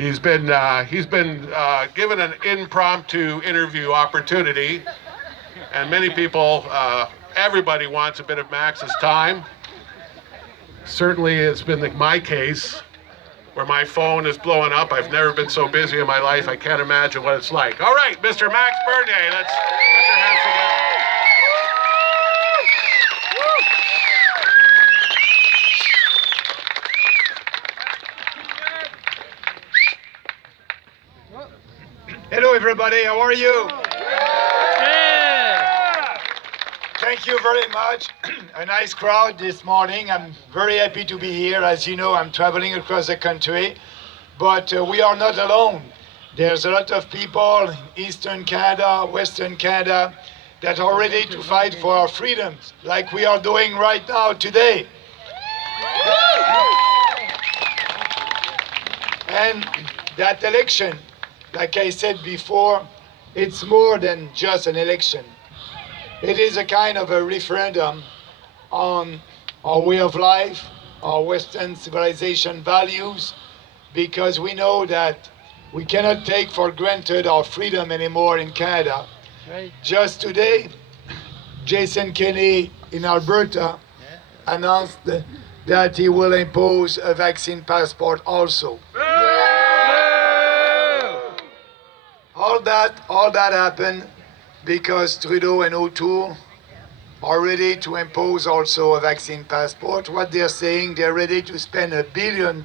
He's been given an impromptu interview opportunity, and many people, everybody wants a bit of Max's time. Certainly, it's been my case, where my phone is blowing up. I've never been so busy in my life. I can't imagine what it's like. All right, Mr. Max Bernier, let's put your hands together. Hello, everybody. How are you? Thank you very much. A nice crowd this morning. I'm very happy to be here. As you know, I'm traveling across the country, but we are not alone. There's a lot of people in Eastern Canada, Western Canada, that are ready to fight for our freedoms, like we are doing right now today. And that election, like I said before, it's more than just an election. It is a kind of a referendum on our way of life, our Western civilization values, because we know that we cannot take for granted our freedom anymore in Canada. Right. Just today, Jason Kenney in Alberta announced that he will impose a vaccine passport also. All that happened because Trudeau and O'Toole are ready to impose also a vaccine passport. What they're saying, they're ready to spend $1 billion,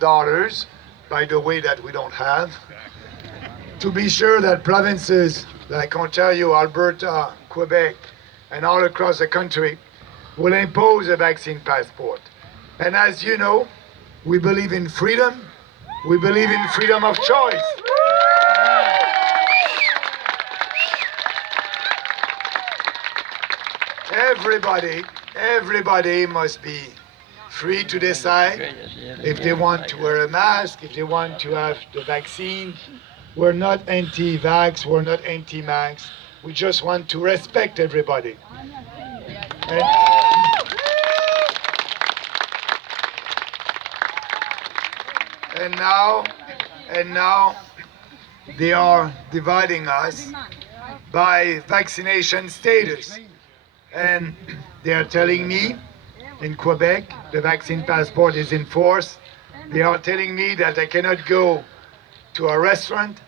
by the way, that we don't have, to be sure that provinces like Ontario, Alberta, Quebec, and all across the country will impose a vaccine passport. And as you know, we believe in freedom. We believe in freedom of choice. Everybody must be free to decide if they want to wear a mask, if they want to have the vaccine. We're not anti-vax, we're not anti-max. We just want to respect everybody. And now they are dividing us by vaccination status. And they are telling me in Quebec, the vaccine passport is in force. They are telling me that I cannot go to a restaurant,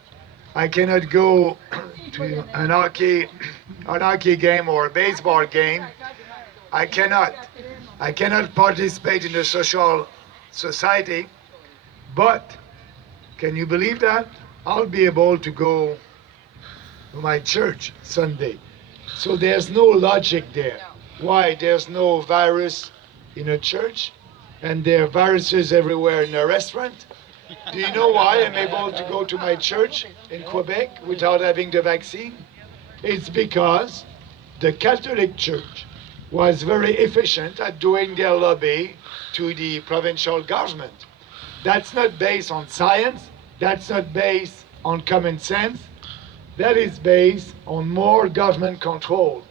I cannot go to an hockey game or a baseball game. I cannot participate in the social society. But can you believe that? I'll be able to go to my church Sunday. So there's no logic there. Why? There's no virus in a church, and there are viruses everywhere in a restaurant. Do you know why I'm able to go to my church in Quebec without having the vaccine? It's because the Catholic Church was very efficient at doing their lobby to the provincial government. That's not based on science. That's not based on common sense. That is based on more government control.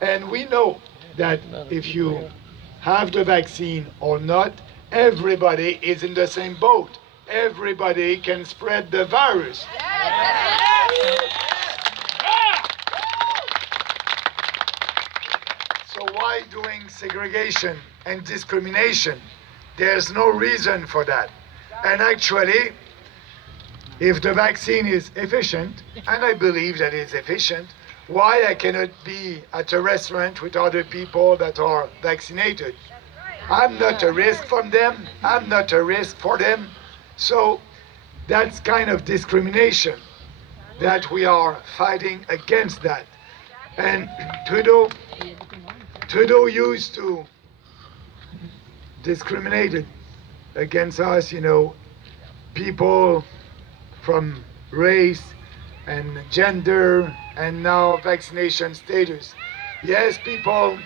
And we know that if you have the vaccine or not, everybody is in the same boat. Everybody can spread the virus. So why doing segregation and discrimination? There's no reason for that. And actually, if the vaccine is efficient, and I believe that it's efficient, why I cannot be at a restaurant with other people that are vaccinated? I'm not a risk from them. I'm not a risk for them. So that's kind of discrimination that we are fighting against that. And Trudeau used to discriminate against us, people from race and gender and now vaccination status. Yes, people,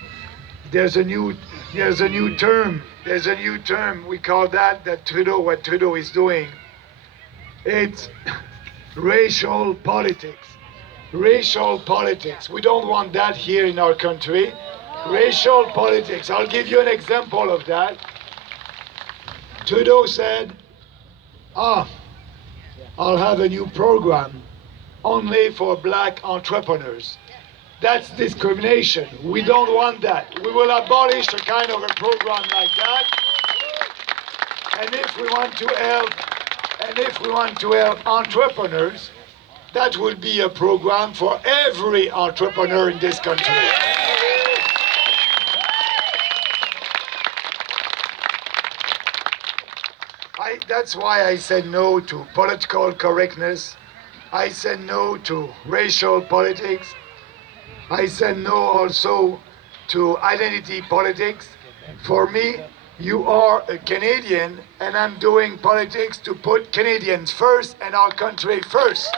there's a new term. There's a new term. We call that what Trudeau is doing. It's racial politics. Racial politics. We don't want that here in our country. Racial politics. I'll give you an example of that. Trudeau said, I'll have a new program only for black entrepreneurs. That's discrimination. We don't want that. We will abolish a kind of a program like that. And if we want to help entrepreneurs, that will be a program for every entrepreneur in this country. That's why I said no to political correctness. I said no to racial politics. I said no also to identity politics. For me, you are a Canadian, and I'm doing politics to put Canadians first and our country first.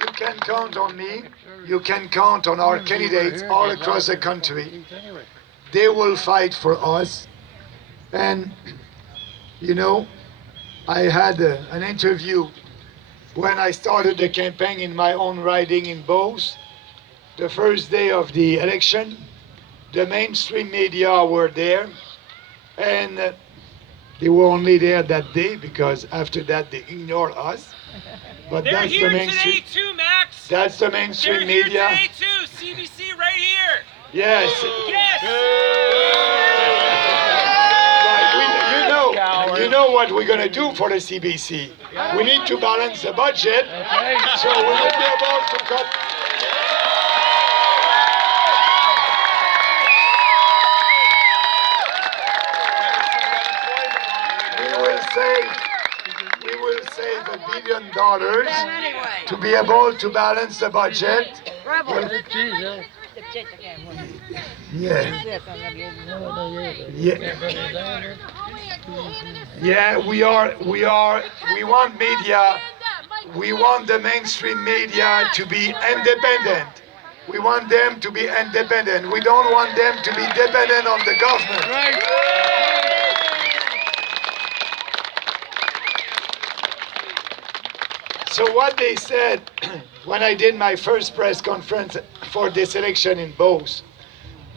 You can count on me. You can count on our candidates all across the country. They will fight for us. And, you know, I had an interview when I started the campaign in my own riding in Beauce. The first day of the election, the mainstream media were there, and they were only there that day because after that they ignored us. But They're that's here the mainstream. today too, Max. That's the mainstream They're media. here today too. CBC right here. Yes. Yes. You know what we're going to do for the CBC. We need to balance the budget, so we will be able to cut. We will save $1 billion to be able to balance the budget. Yeah, we want media, we want the mainstream media to be independent. We want them to be independent. We don't want them to be dependent on the government. Right. So what they said when I did my first press conference for this election in Beauce,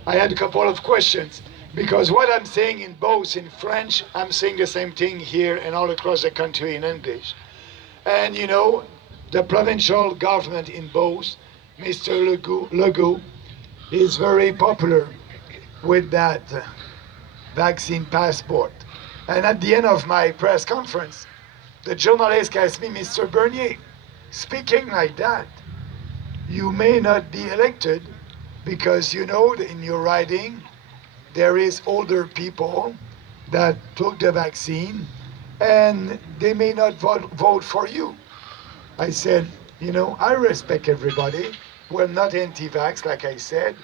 I had a couple of questions. Because what I'm saying in Beauce in French, I'm saying the same thing here and all across the country in English. And you know, the provincial government in Beauce, Mr. Legault, is very popular with that vaccine passport. And at the end of my press conference, the journalist asked me, Mr. Bernier, speaking like that, you may not be elected because you know in your riding, there is older people that took the vaccine and they may not vote for you. I said, you know, I respect everybody. We're not anti-vax, like I said.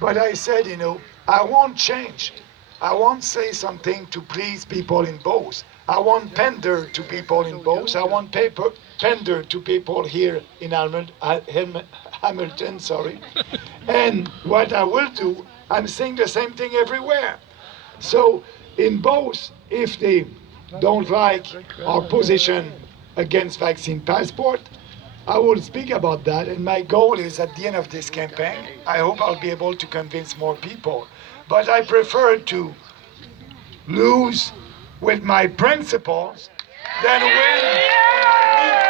But I said, you know, I won't change. I won't say something to please people in Beauce. I won't pander to people in Beauce. I won't pander to people here in Hamilton, sorry. And what I will do, I'm saying the same thing everywhere. So in Beauce, if they don't like our position against vaccine passport, I will speak about that. And my goal is at the end of this campaign, I hope I'll be able to convince more people. But I prefer to lose with my principles than win on my mood.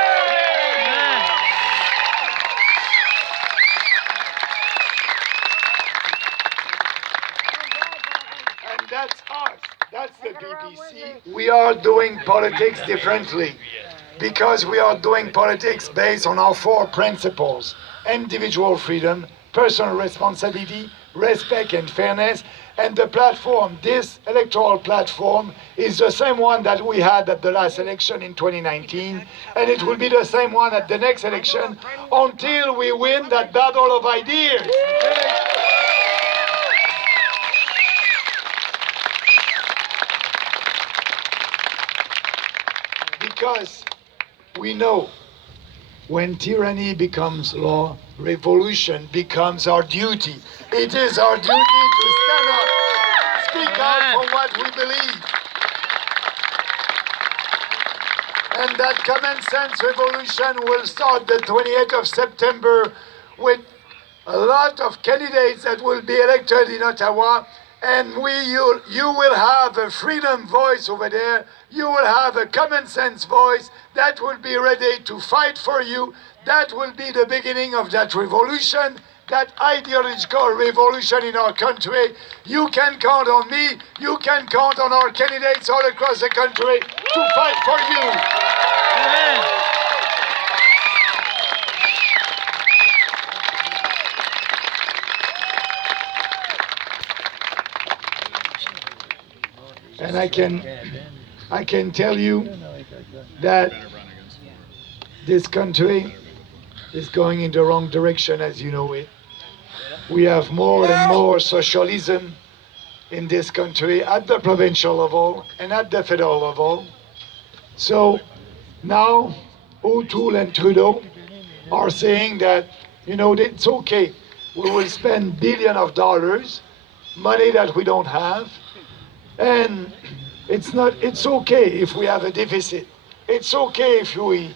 That's us. That's the PPC. We are doing politics differently because we are doing politics based on our 4 principles: individual freedom, personal responsibility, respect and fairness. And the platform, this electoral platform, is the same one that we had at the last election in 2019, and it will be the same one at the next election until we win that battle of ideas. Because we know when tyranny becomes law, revolution becomes our duty. It is our duty to stand up, speak out for what we believe. And that common sense revolution will start the 28th of September with a lot of candidates that will be elected in Ottawa, and you will have a freedom voice over there. You will have a common sense voice that will be ready to fight for you. That will be the beginning of that revolution, that ideological revolution in our country. You can count on me. You can count on our candidates all across the country to fight for you. Amen. And I can tell you that this country is going in the wrong direction, as you know it. We have more and more socialism in this country at the provincial level and at the federal level. So now O'Toole and Trudeau are saying that, it's okay. We will spend billions of dollars, money that we don't have, and it's okay if we have a deficit. It's okay if we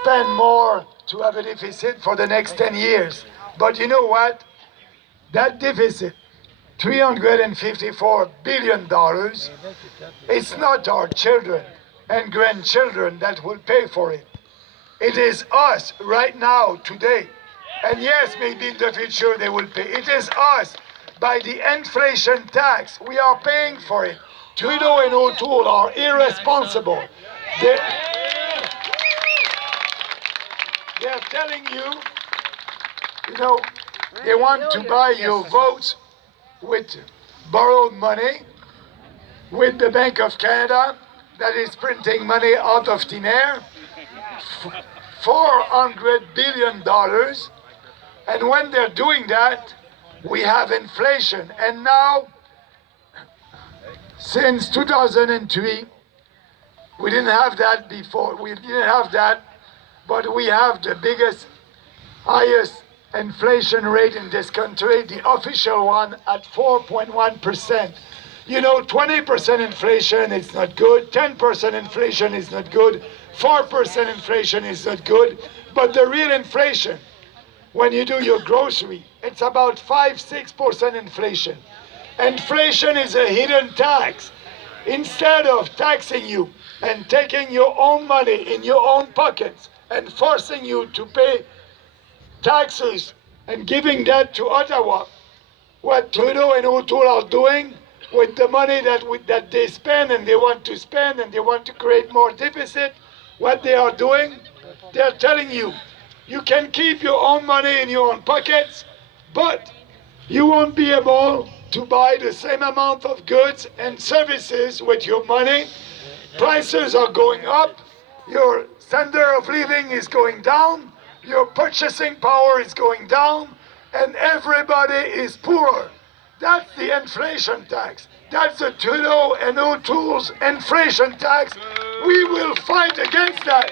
spend more to have a deficit for the next 10 years. But you know what? That deficit, $354 billion, it's not our children and grandchildren that will pay for it. It is us right now, today. And yes, maybe in the future they will pay. It is us. By the inflation tax, we are paying for it. Trudeau and O'Toole are irresponsible. They're telling you, they want to buy your votes with borrowed money, with the Bank of Canada that is printing money out of thin air, $400 billion. And when they're doing that, we have inflation. And now, since 2003, we didn't have that before. We didn't have that, but we have the highest inflation rate in this country, the official one at 4.1%. 20% inflation is not good, 10% inflation is not good, 4% inflation is not good, but the real inflation, when you do your grocery, it's about 5-6% inflation. Inflation is a hidden tax. Instead of taxing you and taking your own money in your own pockets and forcing you to pay taxes and giving that to Ottawa, what Trudeau and O'Toole are doing with the money that they spend and they want to spend and they want to create more deficit, what they are doing, they're telling you, you can keep your own money in your own pockets, but you won't be able to buy the same amount of goods and services with your money. Prices are going up, your standard of living is going down, your purchasing power is going down, and everybody is poorer. That's the inflation tax. That's the Trudeau and O'Toole's inflation tax. We will fight against that.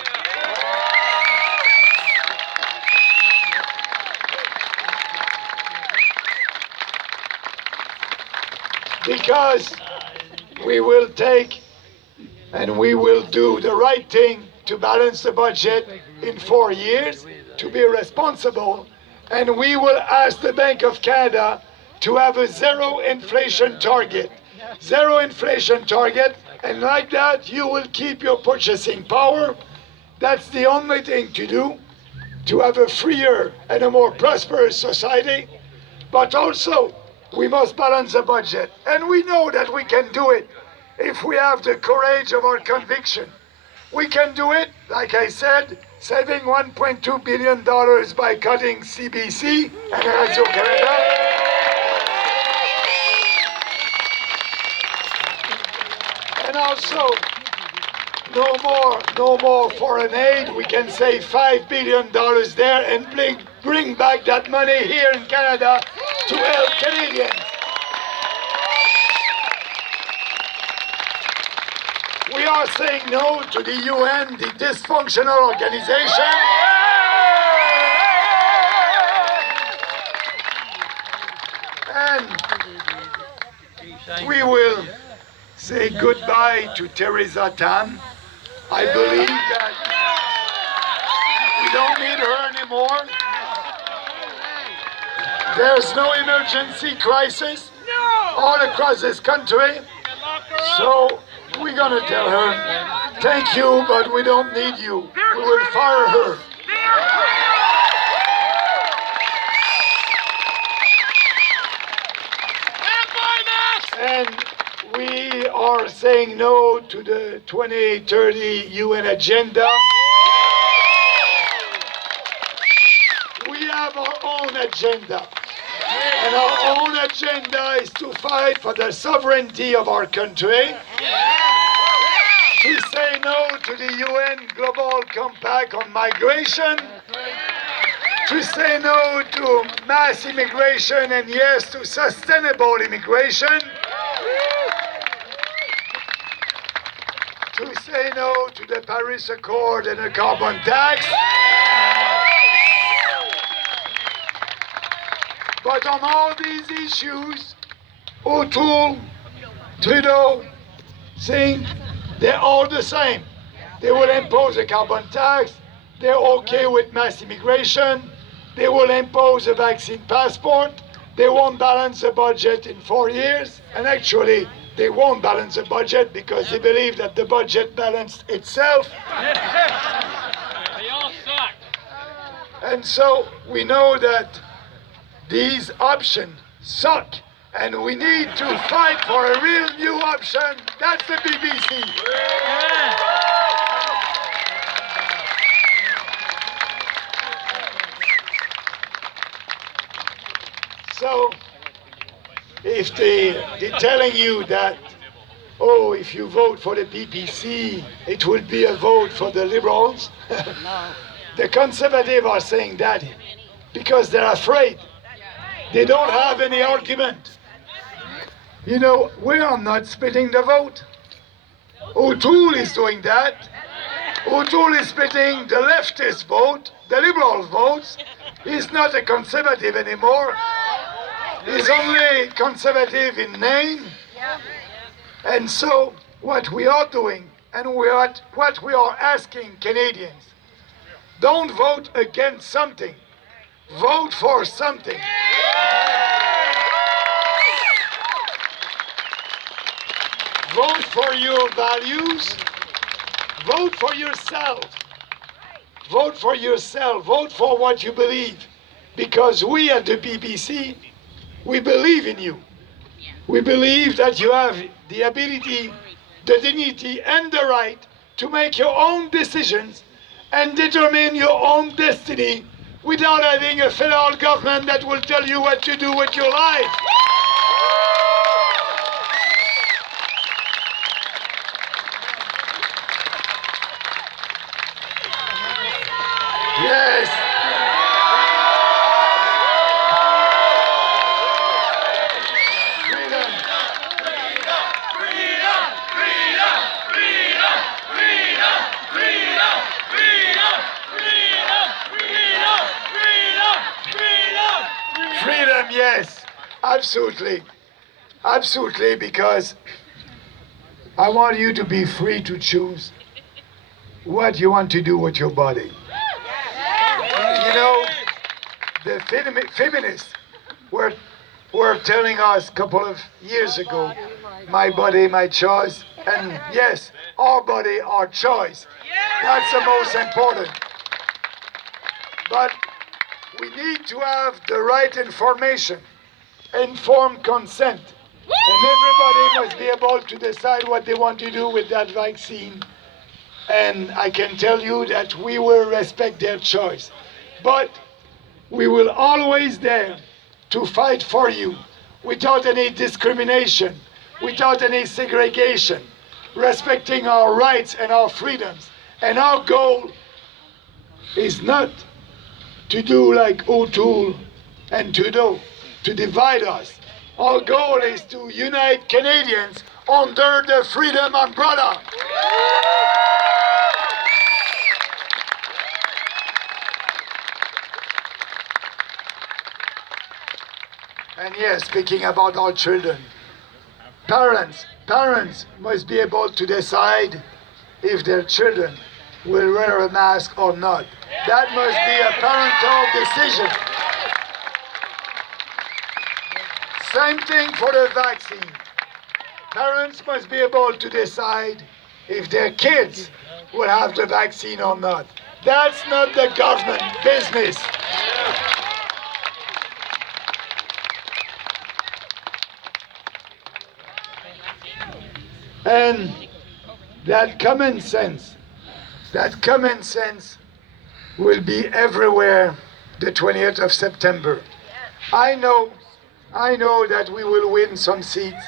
Because we will take and we will do the right thing to balance the budget in 4 years, to be responsible, and we will ask the Bank of Canada to have a zero inflation target. Zero inflation target, and like that you will keep your purchasing power. That's the only thing to do to have a freer and a more prosperous society. But also, we must balance the budget. And we know that we can do it if we have the courage of our conviction. We can do it, like I said, saving $1.2 billion by cutting CBC and Radio-Canada. And also, no more foreign aid. We can save $5 billion there and bring back that money here in Canada to help Canadians. We are saying no to the UN, the dysfunctional organization. And we will say goodbye to Theresa Tam. I believe that we don't need her anymore. There's no emergency crisis. all across this country. So we're gonna tell her, thank you, but we don't need you. We will fire her. And we are saying no to the 2030 UN agenda. We have our own agenda. And our own agenda is to fight for the sovereignty of our country, to say no to the UN Global Compact on migration, to say no to mass immigration and yes to sustainable immigration, to say no to the Paris Accord and a carbon tax. But on all these issues, O'Toole, Trudeau, Singh, they're all the same. They will impose a carbon tax. They're okay with mass immigration. They will impose a vaccine passport. They won't balance the budget in 4 years. And actually, they won't balance the budget because they believe that the budget balanced itself. They all suck. And so we know that these options suck, and we need to fight for a real new option. That's the BBC. So, if they're telling you that, oh, if you vote for the PPC, it will be a vote for the Liberals, the Conservatives are saying that because they're afraid. They don't have any argument. You know, we are not splitting the vote. O'Toole is doing that. O'Toole is splitting the leftist vote, the liberal votes. He's not a conservative anymore. He's only conservative in name. And so what we are doing and what we are asking Canadians, don't vote against something. Vote for something. Vote for your values. Vote for yourself. Vote for yourself. Vote for what you believe. Because we at the BBC, we believe in you. We believe that you have the ability, the dignity, and the right to make your own decisions and determine your own destiny without having a federal government that will tell you what to do with your life. Yes. Freedom. Freedom, yes, absolutely. Absolutely, because I want you to be free to choose what you want to do with your body. You know, the feminists were telling us a couple of years ago, my body, my choice, and yes, our body, our choice. That's the most important. But we need to have the right information, informed consent, and everybody must be able to decide what they want to do with that vaccine. And I can tell you that we will respect their choice. But we will always there to fight for you without any discrimination, without any segregation, respecting our rights and our freedoms. And our goal is not to do like O'Toole and Trudeau, to divide us. Our goal is to unite Canadians under the freedom umbrella. And yes, speaking about our children, parents must be able to decide if their children will wear a mask or not. That must be a parental decision. Same thing for the vaccine. Parents must be able to decide if their kids will have the vaccine or not. That's not the government business. And that common sense will be everywhere the 20th of September. I know that we will win some seats,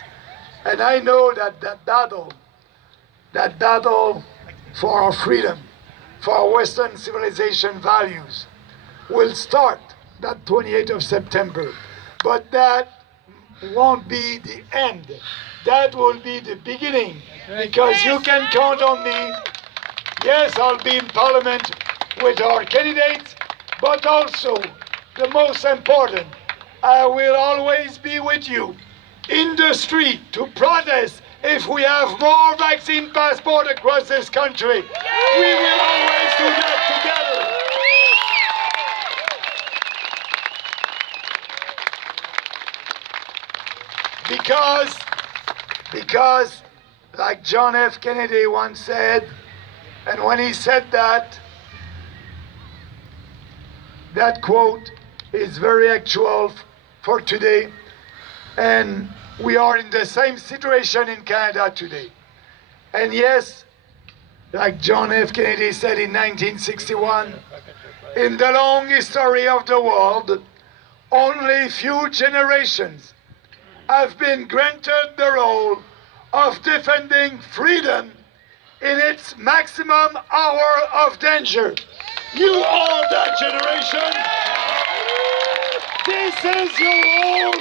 and I know that battle for our freedom, for our Western civilization values, will start that 28th of September. But that won't be the end. That will be the beginning, because you can count on me. Yes, I'll be in Parliament with our candidates, but also, the most important, I will always be with you in the street to protest if we have more vaccine passport across this country. We will always do that together. Because, like John F. Kennedy once said, and when he said that quote is very actual for today, and we are in the same situation in Canada today. And yes, like John F. Kennedy said in 1961, in the long history of the world, only few generations have been granted the role of defending freedom in its maximum hour of danger. You are that generation. This is your role,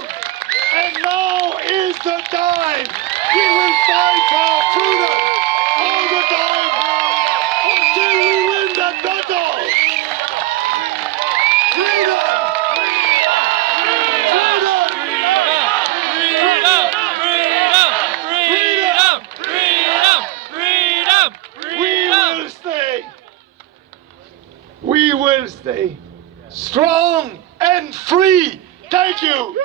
and now is the time. We will fight for freedom all the time until we win that battle. Freedom! We will stay strong and free. Thank you.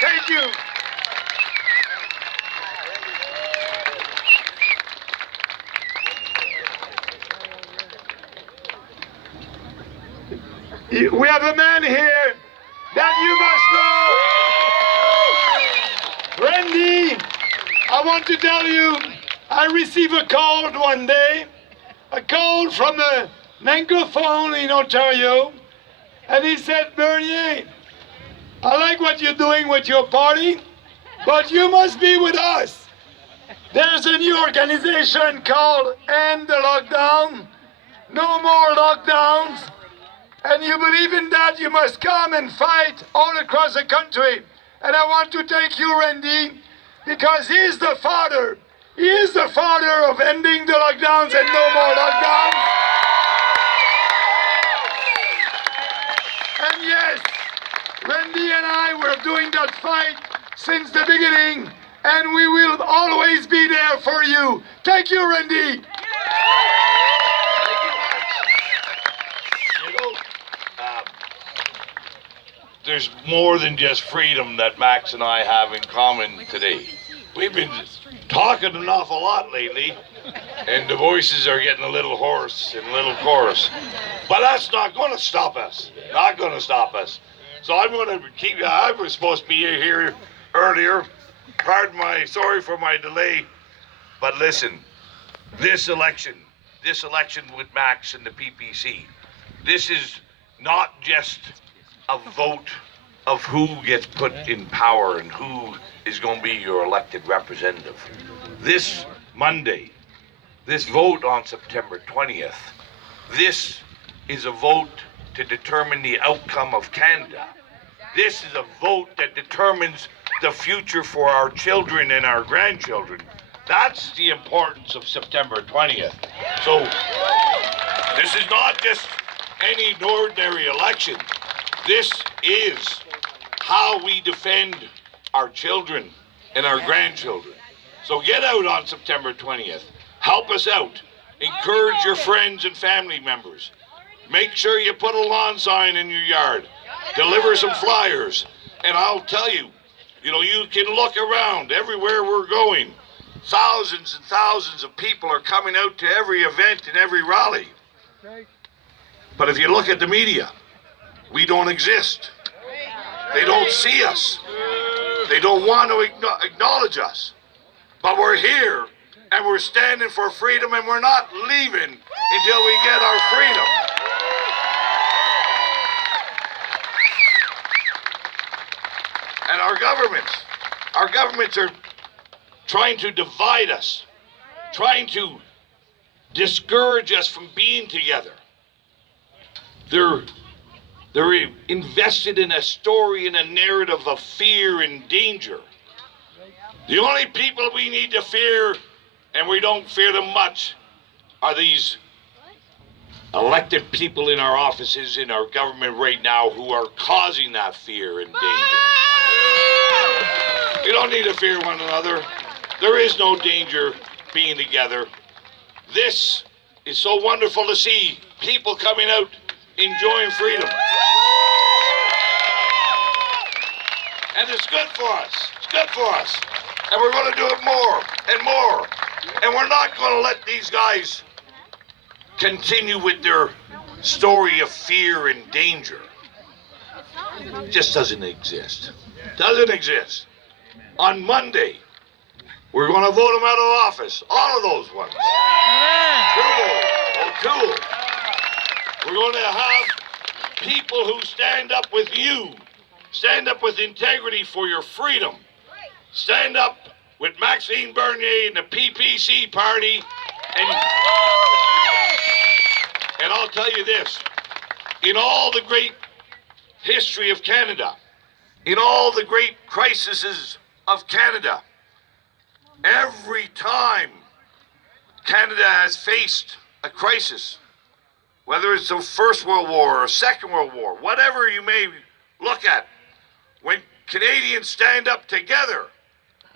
Thank you. We have a man here that you must know. Randy, I want to tell you, I received a call one day, a call from an Anglophone in Ontario, and he said, Bernier, I like what you're doing with your party, but you must be with us. There's a new organization called End the Lockdown, No More Lockdowns, and you believe in that, you must come and fight all across the country. And I want to thank you, Randy, because he's the father. He is the father of ending the lockdowns and no more lockdowns. And yes, Randy and I were doing that fight since the beginning, and we will always be there for you. Thank you, Randy. There's more than just freedom that Max and I have in common today. We've been talking an awful lot lately, and the voices are getting a little hoarse and a little coarse. But that's not going to stop us. Not going to stop us. So I'm going to keep. I was supposed to be here earlier. Sorry for my delay. But listen, this election with Max and the PPC, this is not just a vote of who gets put in power and who is going to be your elected representative. This Monday, this vote on September 20th, this is a vote to determine the outcome of Canada. This is a vote that determines the future for our children and our grandchildren. That's the importance of September 20th. So this is not just any ordinary election. This is how we defend our children and our grandchildren. So get out on September 20th. Help us out. Encourage your friends and family members. Make sure you put a lawn sign in your yard. Deliver some flyers. And I'll tell you, you can look around everywhere we're going. Thousands and thousands of people are coming out to every event and every rally. But if you look at the media, we don't exist. They don't see us. They don't want to acknowledge us. But we're here, and we're standing for freedom, and we're not leaving until we get our freedom. And our governments are trying to divide us, trying to discourage us from being together. They're invested in a story and a narrative of fear and danger. The only people we need to fear, and we don't fear them much, are these elected people in our offices, in our government right now, who are causing that fear and danger. We don't need to fear one another. There is no danger being together. This is so wonderful to see people coming out enjoying freedom. And it's good for us. It's good for us. And we're going to do it more and more. And we're not going to let these guys continue with their story of fear and danger. It just doesn't exist. Doesn't exist. On Monday, we're going to vote them out of office. All of those ones. Trudeau, O'Toole. We're going to have people who stand up with you. Stand up with integrity for your freedom. Stand up with Maxime Bernier and the PPC party. And I'll tell you this. In all the great history of Canada, in all the great crises of Canada, every time Canada has faced a crisis, whether it's the First World War or Second World War, whatever you may look at, when Canadians stand up together,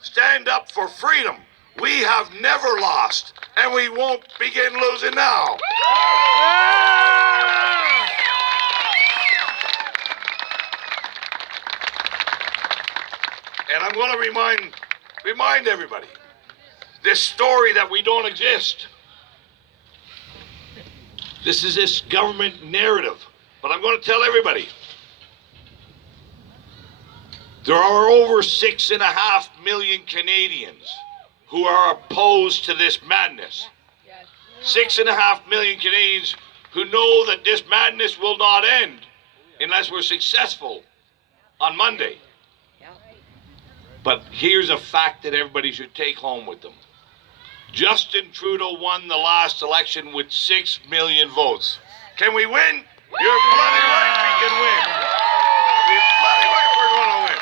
stand up for freedom, we have never lost, and we won't begin losing now. And I'm going to remind everybody, this story that we don't exist. This is this government narrative. But I'm going to tell everybody, there are over 6.5 million Canadians who are opposed to this madness. 6.5 million Canadians who know that this madness will not end unless we're successful on Monday. But here's a fact that everybody should take home with them. Justin Trudeau won the last election with 6 million votes. Can we win? You're bloody right we can win. You're bloody right we're going to win.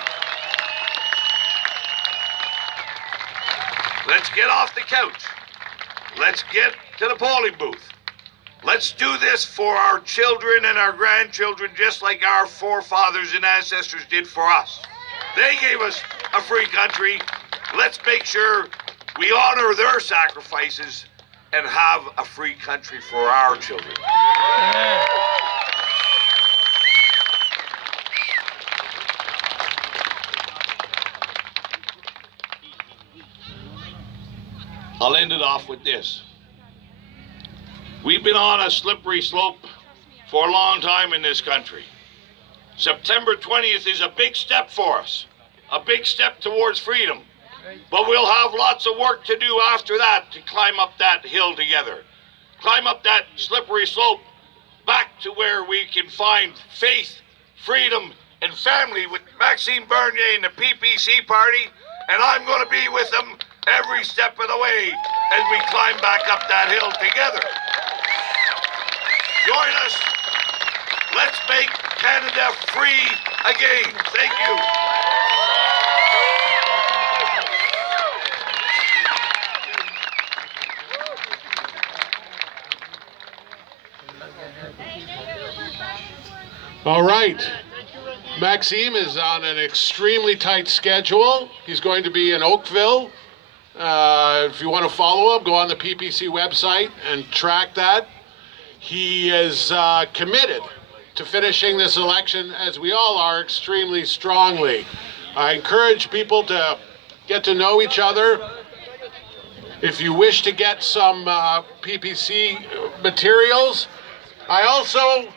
Let's get off the couch. Let's get to the polling booth. Let's do this for our children and our grandchildren, just like our forefathers and ancestors did for us. They gave us a free country. Let's make sure we honor their sacrifices and have a free country for our children. I'll end it off with this. We've been on a slippery slope for a long time in this country. September 20th is a big step for us, a big step towards freedom. But we'll have lots of work to do after that to climb up that hill together. Climb up that slippery slope back to where we can find faith, freedom, and family with Maxime Bernier and the PPC party. And I'm going to be with them every step of the way as we climb back up that hill together. Join us. Let's make Canada free again. Thank you. All right. Maxime is on an extremely tight schedule. He's going to be in Oakville. If you want to follow him, go on the PPC website and track that. he is committed to finishing this election, as we all are, extremely strongly. I encourage people to get to know each other. If you wish to get some PPC materials, I also